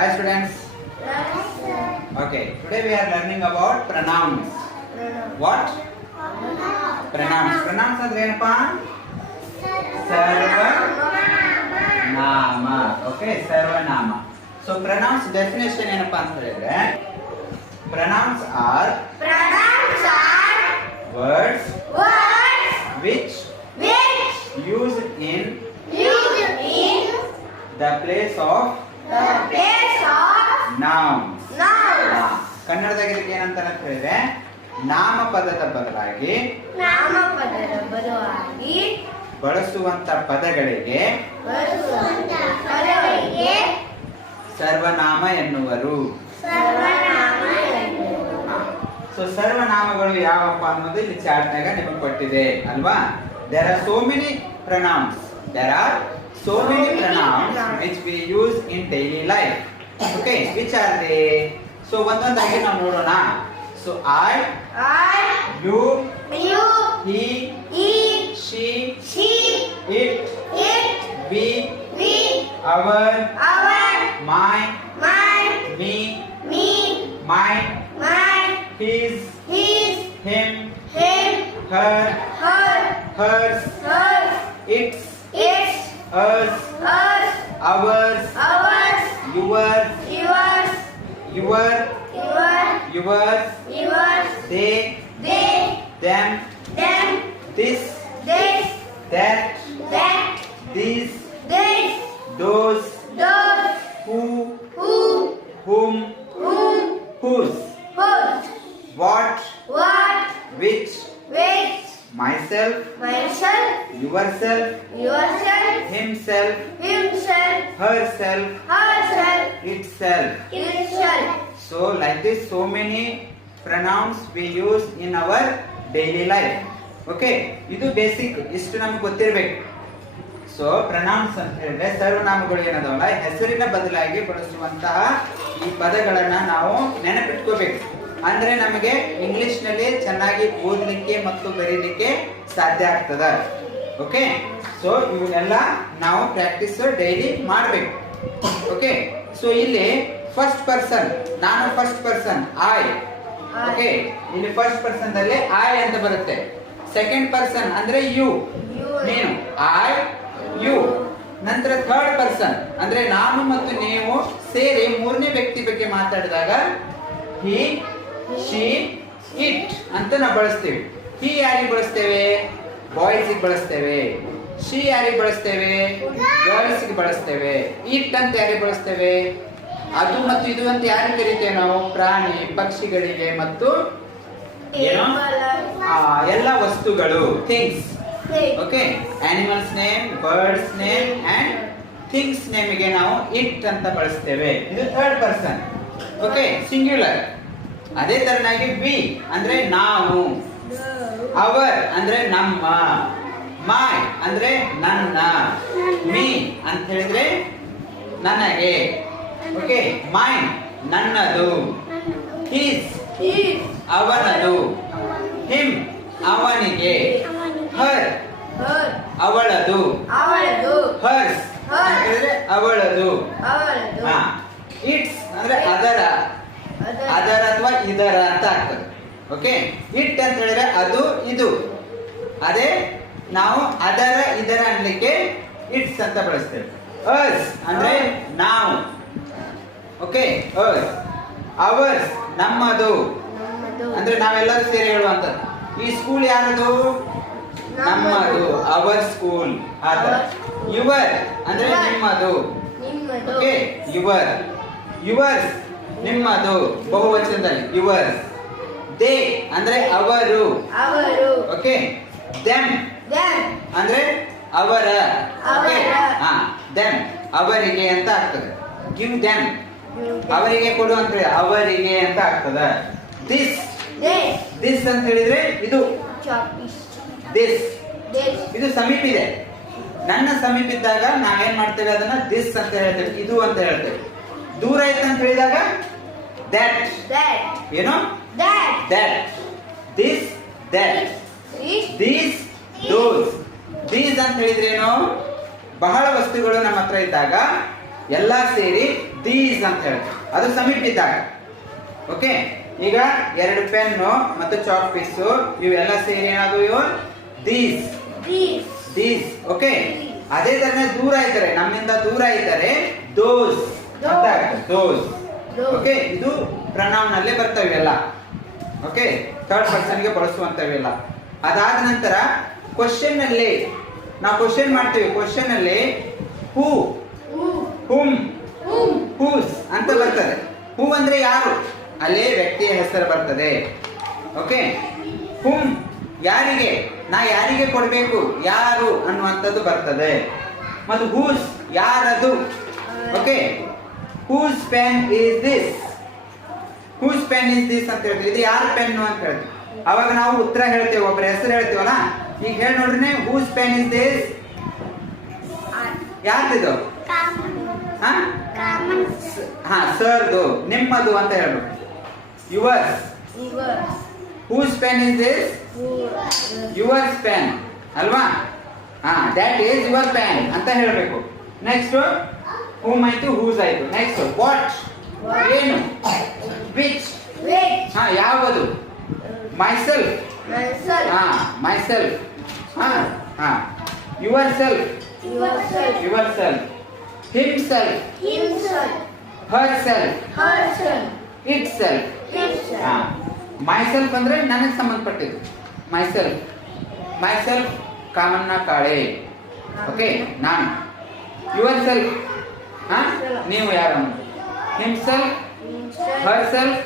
Hi students. Okay, today we are learning about pronouns. What? Pronouns. Pronouns ಅಂದ್ರೆ ಏನಪ್ಪಾ? ಸರ್ವನಾಮ. Okay, ಸರ್ವನಾಮ. So pronouns definition ಏನಪ್ಪಾ ಅಂತ ಹೇಳಿದ್ರೆ pronouns are words which used in the place of nouns. ಕನ್ನಡದಾಗ ಇದಕ್ಕೆ ಏನಂತ ಹೇಳಿದ್ರೆ ನಾಮಪದದ ಬದಲಾಗಿ ಬಳಸುವಂತ ಪದಗಳಿಗೆ ಸರ್ವನಾಮ ಎನ್ನುವರು. ಸೊ ಸರ್ವನಾಮಗಳು ಯಾವಪ್ಪ ಅನ್ನೋದು ಇಲ್ಲಿ ಚಾರ್ಟ್ನಾಗ ನಿಮಗೆ ಕೊಟ್ಟಿದೆ ಅಲ್ವಾ? There are so many pronouns. There are so many pronouns which we use in daily life. Okay, which are they? So ಒಂದೊಂದಾಗಿ ನಾವು ನೋಡೋಣ. So I, you, he, she, it, we, our, my, me, mine, his, him, her, hers, its, us, ours, yours, they, them, this, that, these, those, who, whom, whose, what, which, myself, yourself, himself, herself, itself. So like this, so many pronouns we use in our daily life. Okay, ಇದು basic, ಇಷ್ಟು ನಮ್ಗೆ ಗೊತ್ತಿರಬೇಕು. So pronounce ಅಂತ ಹೇಳಿದ್ರೆ ಸರ್ವನಾಮಗಳು ಏನದವಲ್ಲ, ಹೆಸರಿನ ಬದಲಾಗಿ ಬಳಸುವಂತಹ ಈ ಪದಗಳನ್ನ ನಾವು ನೆನಪಿಟ್ಕೋಬೇಕು. ಅಂದ್ರೆ ನಮಗೆ ಇಂಗ್ಲಿಷ್ ನಲ್ಲಿ ಚೆನ್ನಾಗಿ ಓದಲಿಕ್ಕೆ ಮತ್ತು ಬರೀಲಿಕ್ಕೆ ಸಾಧ್ಯ ಆಗ್ತದ. ಓಕೆ, ಸೊ ಇವನ್ನೆಲ್ಲ ನಾವು ಪ್ರಾಕ್ಟೀಸ್ ಡೈಲಿ ಮಾಡಬೇಕು. ಓಕೆ, ಸೊ ಇಲ್ಲಿ ಫಸ್ಟ್ ಪರ್ಸನ್, ನಾನು ಫಸ್ಟ್ ಪರ್ಸನ್ ಐ. ಓಕೆ, ಇಲ್ಲಿ ಫಸ್ಟ್ ಪರ್ಸನ್ ದಲ್ಲಿ ಐ ಅಂತ ಬರುತ್ತೆ. ಸೆಕೆಂಡ್ ಪರ್ಸನ್ ಅಂದ್ರೆ ಯು, ನೀನು, ಐ ಯು. ನಂತರ ಥರ್ಡ್ ಪರ್ಸನ್ ಅಂದ್ರೆ ನಾನು ಮತ್ತು ನೀವು ಸೇರಿ ಮೂರನೇ ವ್ಯಕ್ತಿ ಬಗ್ಗೆ ಮಾತಾಡಿದಾಗ ಹಿ, ಶಿ, ಇಟ್ ಅಂತ ನಾವು ಬಳಸ್ತೇವೆ. ಹಿ ಯಾರಿಗೆ ಬಳಸ್ತೇವೆ? ಬಾಯ್ಸ್ ಗೆ ಬಳಸ್ತೇವೆ. ಶಿ ಯಾರಿಗೆ ಬಳಸ್ತೇವೆ? ಗರ್ಲ್ಸ್ ಗೆ ಬಳಸ್ತೇವೆ. ಇಟ್ ಅಂತ ಯಾರಿಗೆ ಬಳಸ್ತೇವೆ? ಅದು ಮತ್ತು ಇದು ಅಂತ ಯಾರಿಗೆ ಕರಿತೇವೆ ನಾವು? ಪ್ರಾಣಿ ಪಕ್ಷಿಗಳಿಗೆ ಮತ್ತು ಏನು ಎಲ್ಲ ವಸ್ತುಗಳು, things. Okay, animals name, birds name and things name ಗೆ ನಾವು ಇಟ್ ಅಂತ ಬಳಸ್ತೇವೆ. ಇದು ಥರ್ಡ್ ಪರ್ಸನ್. Okay, singular. ಅದೇ ತರನಾಗಿ ವಿ ಅಂದ್ರೆ ನಾವು, ಅವರ್ ಅಂದ್ರೆ ನಮ್ಮ, ಮೈ ಅಂದ್ರೆ ನನ್ನ, ಮೀ ಅಂತ ಹೇಳಿದ್ರೆ ನನಗೆ. ಓಕೆ, ಮೈನ್ ನನ್ನದು, ಹೀಸ್ ಅವನದು, ಹಿಮ್ ಅವನಿಗೆ, ಹರ್ ಅವಳದು, ಹರ್ಸ್ ಅಂದ್ರೆ ಅವಳದು, ಇಟ್ಸ್ ಅಂದ್ರೆ ಅದರ ಅಥವಾ ಇದರ ಅಂತ ಆಗ್ತದೆ. ಓಕೆ, ಇಟ್ ಅಂತ ಹೇಳಿದ್ರೆ ಅದು ಇದು. ಅದೇ ನಾವು ಅದರ ಇದರ ಅನ್ಲಿಕ್ಕೆ ಇಟ್ಸ್ ಅಂತ ಬಳಸ್ತೇವೆ. ಅಸ್ ಅಂದ್ರೆ ನಾವು. Okay, us. ಅವರ್ಸ್ ನಮ್ಮದು ಅಂದ್ರೆ ನಾವೆಲ್ಲರೂ ಸೇರಿ ಹೇಳುವಂತದ್ದು. ಈ ಸ್ಕೂಲ್ ಯಾರದು? ನಮ್ಮದು, ಅವರ್ ಸ್ಕೂಲ್. ಯುವರ್ ಅಂದ್ರೆ ನಿಮ್ಮದು. Okay, your. ಯುವರ್ಸ್ ನಿಮ್ಮದು, ಬಹುವಚನದಲ್ಲಿ ಯುವರ್ಸ್. ದೇ ಅಂದ್ರೆ ಅವರು. ಓಕೆ, ದೆಮ್ ಅಂದ್ರೆ ಅವರ. ಓಕೆ, ದೆಮ್ ಅವರಿಗೆ ಅಂತ ಆಗ್ತದೆ. ಗಿವ್ ದೆಮ್ ಅವರಿಗೆ ಕೊಡು ಅಂತ ಹೇಳಿ ಅವರಿಗೆ ಅಂತ ಆಗ್ತದ. ದಿಸ್ ಅಂತ ಹೇಳಿದ್ರೆ ಇದು. ದಿಸ್ ಇದು ಸಮೀಪ ಇದೆ. ನನ್ನ ಸಮೀಪ ಇದ್ದಾಗ ನಾವೇನ್ ಮಾಡ್ತೇವೆ? ಅದನ್ನ ದಿಸ್ ಅಂತ ಹೇಳ್ತೇವೆ, ಇದು ಅಂತ ಹೇಳ್ತೇವೆ. ದೂರ ಐತೆ ಅಂತ ಹೇಳಿದಾಗ that. ಏನು? that. this, that. these, those. these ಅಂತ ಹೇಳಿದ್ರೇನು? ಬಹಳ ವಸ್ತುಗಳು ನಮ್ಮ ಹತ್ರ ಇದ್ದಾಗ ಎಲ್ಲ ಸೇರಿ ದೀಸ್ ಅಂತ ಹೇಳ್ತೀವಿ, ಅದು ಸಮೀಪ ಇದ್ದಾಗ. ಓಕೆ, ಈಗ 2 ಪೆನ್ನು ಮತ್ತು ಚಾಕ್ ಪೀಸು ಇವೆಲ್ಲ ಸೇರಿ ಏನಾದ್ರು ಇವು ದೀಸ್. These okay. ಅದೇ ತರ ದೂರ ಇದ್ದಾರೆ, ನಮ್ಮಿಂದ ದೂರ ಇದ್ದಾರೆ, ದೋಸ್ ಅಂತ ಆಗ್ತದೆ, ದೋಸ್. ಓಕೆ, ಇದು ಪ್ರನೌನ್ ನಲ್ಲಿ ಬರ್ತವೆ ಎಲ್ಲ. ಓಕೆ, ಥರ್ಡ್ ಪರ್ಸನ್ ಗೆ ಬಳಸುವಂತವೆಲ್ಲ. ಅದಾದ ನಂತರ ಕ್ವಶನ್ ಅಲ್ಲಿ ನಾವು ಕ್ವಶನ್ ಮಾಡ್ತೀವಿ. ಕ್ವಶನ್ ಅಲ್ಲಿ ಹೂ, ಹುಮ್, ಹೂಸ್ ಅಂತ ಬರ್ತದೆ. ಹೂ ಅಂದ್ರೆ ಯಾರು, ಅಲ್ಲಿ ವ್ಯಕ್ತಿಯ ಹೆಸರು ಬರ್ತದೆ. ಓಕೆ, ಹುಮ್ ಯಾರಿಗೆ, ನಾ ಯಾರಿಗೆ ಕೊಡಬೇಕು, ಯಾರು ಅನ್ನುವಂಥದ್ದು ಬರ್ತದೆ. ಮತ್ತು ಹೂಸ್ ಯಾರದು. Okay, whose pen is this, whose pen is this ಅಂತ ಹೇಳ್ತೀವಿ, ಇದು ಯಾರ ಪೆನ್ನು ಅಂತ ಹೇಳ್ತೀವಿ. ಅವಾಗ ನಾವು ಉತ್ತರ ಹೇಳ್ತೇವೆ, ಒಬ್ಬರ ಹೆಸರು ಹೇಳ್ತೀವಲ್ಲ. ಈಗ ಹೇಳಿ ನೋಡ್ರಿ, ಹೂಸ್ ಪೆನ್ ಇಸ್ ದಿಸ್, ಯಾರ್ದಿದು, ಹಾ ಸರ್ದು, ನಿಮ್ಮದು ಅಂತ ಹೇಳ್ಬೇಕು. Yours, whose pen is this, yours pen ಅಲ್ವಾ. ಹಾ, ದಟ್ ಈಸ್ ಯುವರ್ ಪೆನ್ ಅಂತ ಹೇಳ್ಬೇಕು. ನೆಕ್ಸ್ಟ್ ಹೂಮ್ ಆಯ್ತು, ಹೂಸ್ ಆಯ್ತು. ನೆಕ್ಸ್ಟ್ ವಾಟ್ ಏನು, ವಿಚ್ ಹಾ ಯಾವುದು, ಮೈಸೆಲ್ಫ್ ಹಾ ಮೈಸೆಲ್ಫ್ ಹಾ ಹಾ your self himself Har self it self. ಹಾ, ಮೈಸೆಲ್ಫ್ ಅಂದ್ರೆ ನನಗೆ ಸಂಬಂಧಪಟ್ಟಿದ್ದು, ಮೈಸೆಲ್ಫ್ ಕಾಮನ್ನ ಕಾಳೆ. ಓಕೆ, ನಾನು. ಯುವರ್ ಸೆಲ್ಫ್ ಹಾ ನೀವು ಯಾರು, himself, Har self,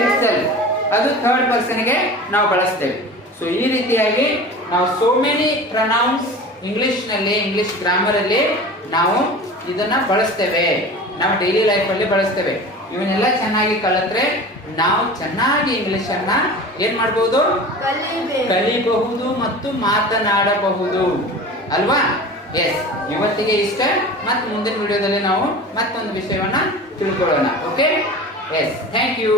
it self, ಅದು ಥರ್ಡ್ ಪರ್ಸನ್ಗೆ ನಾವು ಬಳಸ್ತೇವೆ. ಸೊ ಈ ರೀತಿಯಾಗಿ ನಾವು so many pronouns English grammar ಅಲ್ಲಿ ನಾವು ಇದನ್ನ ಬಳಸ್ತೇವೆ, ನಾವು ಡೈಲಿ ಲೈಫ್ ಅಲ್ಲಿ ಬಳಸ್ತೇವೆ. ಇವನ್ನೆಲ್ಲ ಚೆನ್ನಾಗಿ ಕಲಿತ್ರೆ ನಾವು ಚೆನ್ನಾಗಿ ಇಂಗ್ಲಿಷ್ ಅನ್ನ ಏನ್ ಮಾಡಬಹುದು, ಕಲಿಬಹುದು ಮತ್ತು ಮಾತನಾಡಬಹುದು ಅಲ್ವಾ. ಎಸ್, ಇವತ್ತಿಗೆ ಇಷ್ಟ. ಮತ್ತೆ ಮುಂದಿನ ವಿಡಿಯೋದಲ್ಲಿ ನಾವು ಮತ್ತೊಂದು ವಿಷಯವನ್ನ ತಿಳ್ಕೊಳ್ಳೋಣ. Okay, yes, thank you.